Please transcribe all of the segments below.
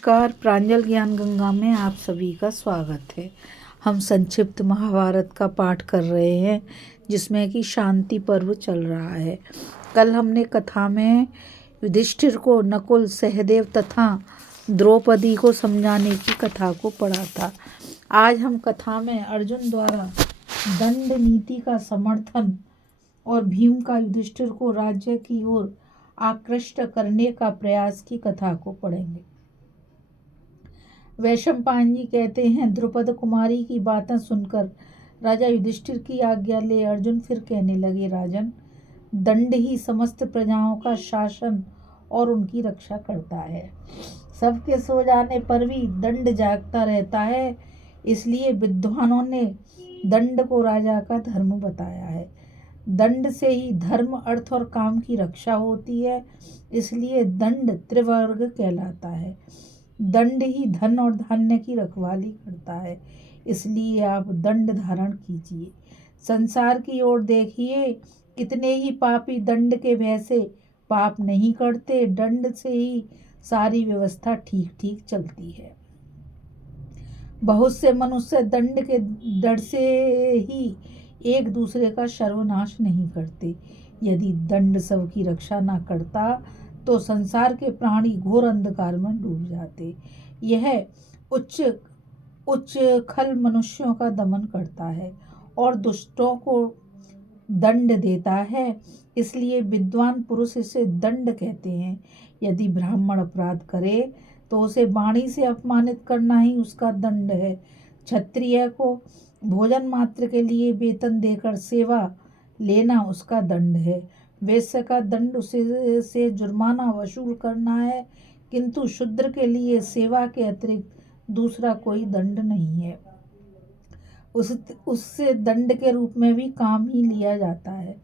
नमस्कार। प्रांजल ज्ञान गंगा में आप सभी का स्वागत है। हम संक्षिप्त महाभारत का पाठ कर रहे हैं जिसमें कि शांति पर्व चल रहा है। कल हमने कथा में युधिष्ठिर को नकुल, सहदेव तथा द्रौपदी को समझाने की कथा को पढ़ा था। आज हम कथा में अर्जुन द्वारा दंड नीति का समर्थन और भीम का युधिष्ठिर को राज्य की ओर आकृष्ट करने का प्रयास की कथा को पढ़ेंगे। वैशंपायन जी कहते हैं, द्रुपद कुमारी की बातें सुनकर राजा युधिष्ठिर की आज्ञा ले अर्जुन फिर कहने लगे, राजन, दंड ही समस्त प्रजाओं का शासन और उनकी रक्षा करता है। सबके सो जाने पर भी दंड जागता रहता है। इसलिए विद्वानों ने दंड को राजा का धर्म बताया है। दंड से ही धर्म, अर्थ और काम की रक्षा होती है। इसलिए दंड त्रिवर्ग कहलाता है। दंड ही धन और धान्य की रखवाली करता है। इसलिए आप दंड धारण कीजिए। संसार की ओर देखिए, कितने ही पापी दंड के भय से पाप नहीं करते। दंड से ही सारी व्यवस्था ठीक ठीक चलती है। बहुत से मनुष्य दंड के डर से ही एक दूसरे का सर्वनाश नहीं करते। यदि दंड सबकी रक्षा न करता तो संसार के प्राणी घोर अंधकार में डूब जाते। यह उच्च खल मनुष्यों का दमन करता है और दुष्टों को दंड देता है। इसलिए विद्वान पुरुष इसे दंड कहते हैं। यदि ब्राह्मण अपराध करे तो उसे वाणी से अपमानित करना ही उसका दंड है। क्षत्रिय को भोजन मात्र के लिए वेतन देकर सेवा लेना उसका दंड है। वैश्य का दंड उसे से जुर्माना वसूल करना है, किंतु शूद्र के लिए सेवा के अतिरिक्त दूसरा कोई दंड नहीं है। उससे दंड के रूप में भी काम ही लिया जाता है।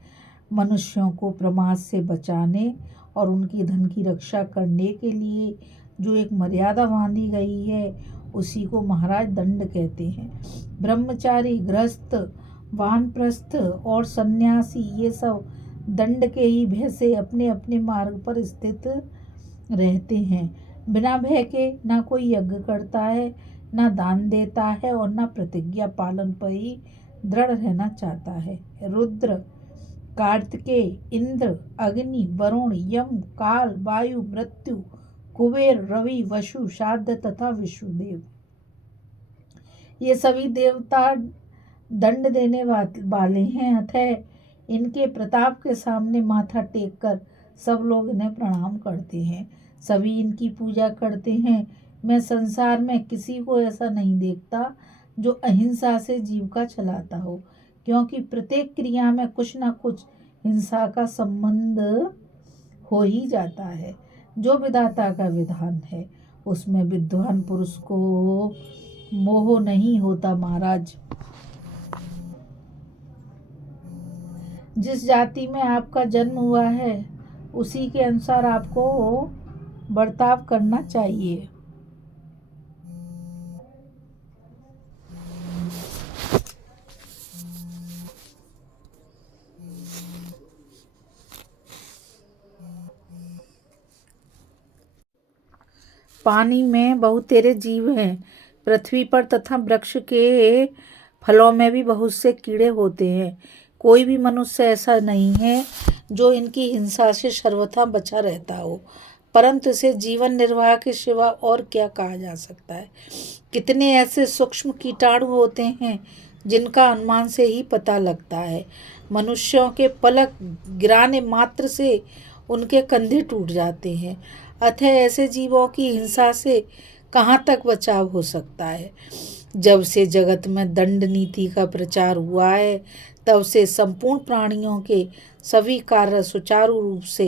मनुष्यों को प्रमाद से बचाने और उनकी धन की रक्षा करने के लिए जो एक मर्यादा बांधी गई है उसी को महाराज दंड कहते हैं। ब्रह्मचारी, गृहस्थ, वानप्रस्थ और सन्यासी ये सब दंड के ही भय से अपने अपने मार्ग पर स्थित रहते हैं। बिना भय के ना कोई यज्ञ करता है, ना दान देता है और ना प्रतिज्ञा पालन पर ही दृढ़ रहना चाहता है। रुद्र, कार्तिकेय, इंद्र, अग्नि, वरुण, यम, काल, वायु, मृत्यु, कुबेर, रवि, वसु, शाद्य तथा विष्णुदेव, ये सभी देवता दंड देने वाले हैं। अतः इनके प्रताप के सामने माथा टेक कर सब लोग इन्हें प्रणाम करते हैं, सभी इनकी पूजा करते हैं। मैं संसार में किसी को ऐसा नहीं देखता जो अहिंसा से जीविका चलाता हो, क्योंकि प्रत्येक क्रिया में कुछ न कुछ हिंसा का संबंध हो ही जाता है। जो विधाता का विधान है उसमें विद्वान पुरुष को मोह नहीं होता। महाराज, जिस जाति में आपका जन्म हुआ है उसी के अनुसार आपको बर्ताव करना चाहिए। पानी में बहुतेरे जीव हैं, पृथ्वी पर तथा वृक्ष के फलों में भी बहुत से कीड़े होते हैं। कोई भी मनुष्य ऐसा नहीं है जो इनकी हिंसा से सर्वथा बचा रहता हो, परंतु इसे जीवन निर्वाह के सिवा और क्या कहा जा सकता है। कितने ऐसे सूक्ष्म कीटाणु होते हैं जिनका अनुमान से ही पता लगता है। मनुष्यों के पलक गिराने मात्र से उनके कंधे टूट जाते हैं। अतः ऐसे जीवों की हिंसा से कहाँ तक बचाव हो सकता है। जब से जगत में दंड नीति का प्रचार हुआ है तब से संपूर्ण प्राणियों के सभी कार्य सुचारू रूप से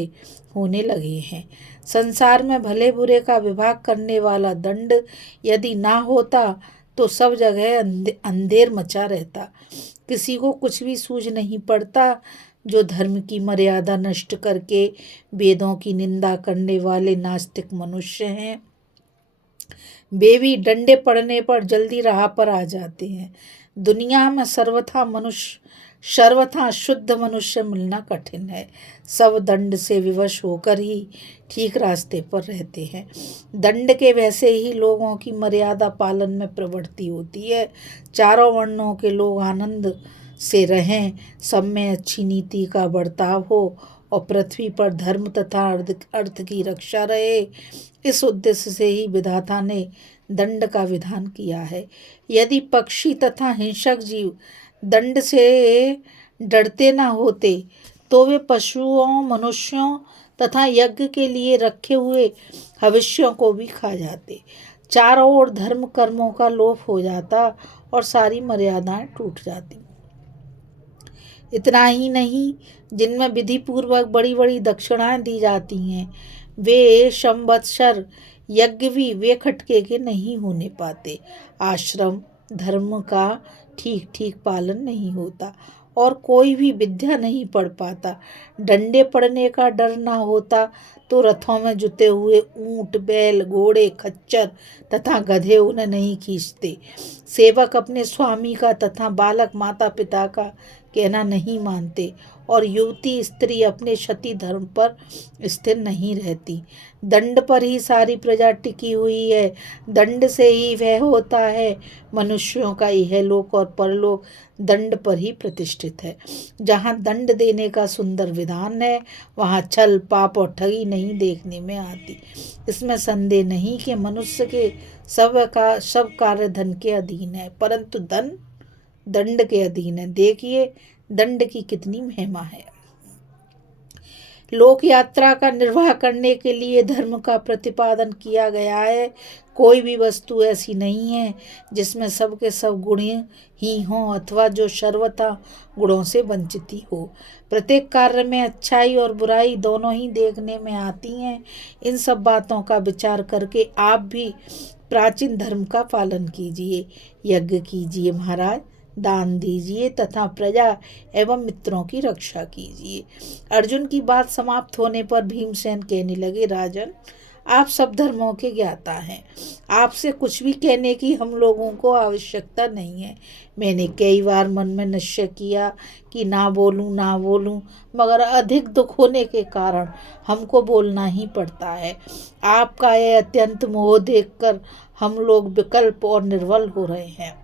होने लगे हैं। संसार में भले बुरे का विभाग करने वाला दंड यदि ना होता तो सब जगह अंधेर मचा रहता। किसी को कुछ भी सूझ नहीं पड़ता। जो धर्म की मर्यादा नष्ट करके वेदों की निंदा करने वाले नास्तिक मनुष्य हैं वे भी डंडे पड़ने पर जल्दी राह पर आ जाते हैं। दुनिया में सर्वथा मनुष्य सर्वथा शुद्ध मनुष्य मिलना कठिन है। सब दंड से विवश होकर ही ठीक रास्ते पर रहते हैं। दंड के वैसे ही लोगों की मर्यादा पालन में प्रवृत्ति होती है। चारों वर्णों के लोग आनंद से रहें, सब में अच्छी नीति का बर्ताव हो और पृथ्वी पर धर्म तथा अर्थ की रक्षा रहे, इस उद्देश्य से ही विधाता ने दंड का विधान किया है। यदि पक्षी तथा हिंसक जीव दंड से डरते न होते तो वे पशुओं, मनुष्यों तथा यज्ञ के लिए रखे हुए हविष्यों को भी खा जाते। चारों ओर धर्म कर्मों का लोप हो जाता और सारी मर्यादाएं टूट जाती। इतना ही नहीं, जिनमें विधि पूर्वक बड़ी बड़ी दक्षिणाएं दी जाती हैं, वे संवत्सर यज्ञ भी वे खटके के नहीं होने पाते। आश्रम धर्म का ठीक ठीक पालन नहीं होता और कोई भी विद्या नहीं पढ़ पाता। डंडे पड़ने का डर ना होता तो रथों में जुते हुए ऊंट, बैल, घोड़े, खच्चर तथा गधे उन्हें नहीं खींचते। सेवक अपने स्वामी का तथा बालक माता पिता का कहना नहीं मानते और युवती स्त्री अपने क्षति धर्म पर स्थिर नहीं रहती। दंड पर ही सारी प्रजा टिकी हुई है। दंड से ही वह होता है। मनुष्यों का इहलोक और परलोक दंड पर ही प्रतिष्ठित है। जहाँ दंड देने का सुंदर विधान है, वहाँ छल, पाप और ठगी नहीं देखने में आती। इसमें संदेह नहीं कि मनुष्य के सब कार्य धन के अधीन है, परंतु धन दंड के अधीन है। देखिए दंड की कितनी महिमा है। लोक यात्रा का निर्वाह करने के लिए धर्म का प्रतिपादन किया गया है। कोई भी वस्तु ऐसी नहीं है जिसमें सबके सब गुण ही हों अथवा जो सर्वथा गुणों से वंचित ही हो। प्रत्येक कार्य में अच्छाई और बुराई दोनों ही देखने में आती हैं। इन सब बातों का विचार करके आप भी प्राचीन धर्म का पालन कीजिए, यज्ञ कीजिए महाराज, दान दीजिए तथा प्रजा एवं मित्रों की रक्षा कीजिए। अर्जुन की बात समाप्त होने पर भीमसेन कहने लगे, राजन, आप सब धर्मों के ज्ञाता हैं। आपसे कुछ भी कहने की हम लोगों को आवश्यकता नहीं है। मैंने कई बार मन में निश्चय किया कि ना बोलूं, मगर अधिक दुख होने के कारण हमको बोलना ही पड़ता है। आपका यह अत्यंत मोह देखकर हम लोग विकल्प और निर्बल हो रहे हैं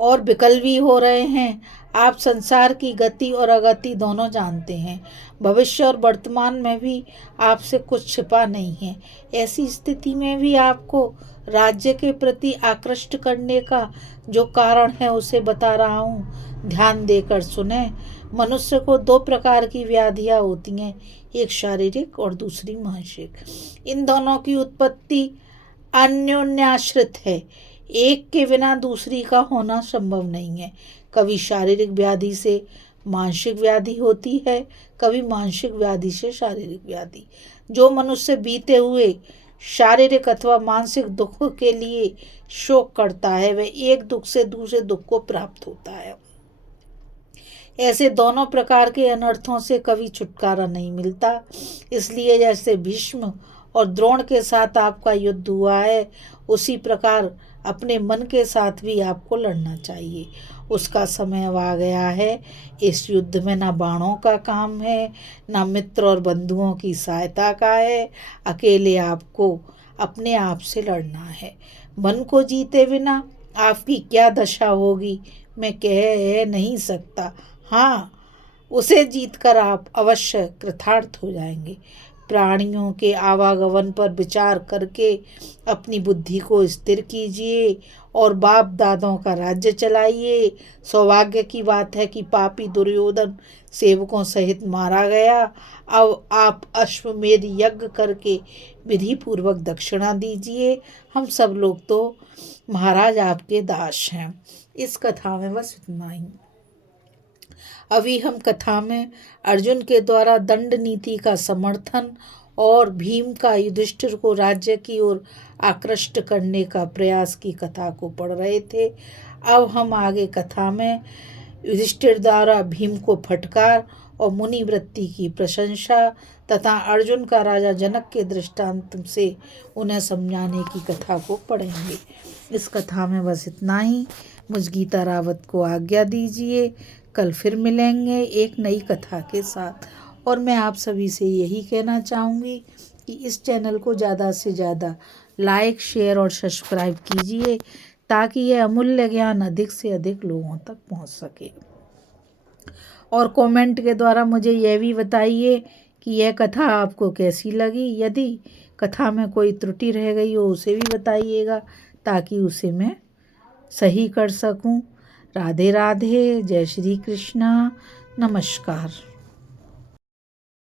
और विकल भी हो रहे हैं। आप संसार की गति और अगति दोनों जानते हैं। भविष्य और वर्तमान में भी आपसे कुछ छिपा नहीं है। ऐसी स्थिति में भी आपको राज्य के प्रति आकृष्ट करने का जो कारण है उसे बता रहा हूँ, ध्यान देकर सुने। मनुष्य को दो प्रकार की व्याधियाँ होती हैं, एक शारीरिक और दूसरी मानसिक। इन दोनों की उत्पत्ति अन्योन्याश्रित है। एक के बिना दूसरी का होना संभव नहीं है। कभी शारीरिक व्याधि से मानसिक व्याधि होती है, कभी मानसिक व्याधि से शारीरिक व्याधि। जो मनुष्य बीते हुए शारीरिक अथवा मानसिक दुख के लिए शोक करता है, वह एक दुख से दूसरे दुख को प्राप्त होता है। ऐसे दोनों प्रकार के अनर्थों से कभी छुटकारा नहीं मिलता। इसलिए जैसे भीष्म और द्रोण के साथ आपका युद्ध हुआ है, उसी प्रकार अपने मन के साथ भी आपको लड़ना चाहिए। उसका समय अब आ गया है। इस युद्ध में ना बाणों का काम है, ना मित्र और बंधुओं की सहायता का है। अकेले आपको अपने आप से लड़ना है। मन को जीते बिना आपकी क्या दशा होगी मैं कह नहीं सकता। हाँ, उसे जीतकर आप अवश्य कृतार्थ हो जाएंगे। प्राणियों के आवागमन पर विचार करके अपनी बुद्धि को स्थिर कीजिए और बाप दादों का राज्य चलाइए। सौभाग्य की बात है कि पापी दुर्योधन सेवकों सहित मारा गया। अब आप अश्वमेध यज्ञ करके विधि पूर्वक दक्षिणा दीजिए। हम सब लोग तो महाराज आपके दास हैं। इस कथा में बस इतना ही। अभी हम कथा में अर्जुन के द्वारा दंड नीति का समर्थन और भीम का युधिष्ठिर को राज्य की ओर आकृष्ट करने का प्रयास की कथा को पढ़ रहे थे। अब हम आगे कथा में युधिष्ठिर द्वारा भीम को फटकार और मुनि वृत्ति की प्रशंसा तथा अर्जुन का राजा जनक के दृष्टांत से उन्हें समझाने की कथा को पढ़ेंगे। इस कथा में बस इतना ही। मुझ गीता रावत को आज्ञा दीजिए। कल फिर मिलेंगे एक नई कथा के साथ। और मैं आप सभी से यही कहना चाहूँगी कि इस चैनल को ज़्यादा से ज़्यादा लाइक, शेयर और सब्सक्राइब कीजिए ताकि यह अमूल्य ज्ञान अधिक से अधिक लोगों तक पहुंच सके। और कमेंट के द्वारा मुझे यह भी बताइए कि यह कथा आपको कैसी लगी। यदि कथा में कोई त्रुटि रह गई हो उसे भी बताइएगा ताकि उसे मैं सही कर सकूं। राधे राधे, जय श्री कृष्णा, नमस्कार।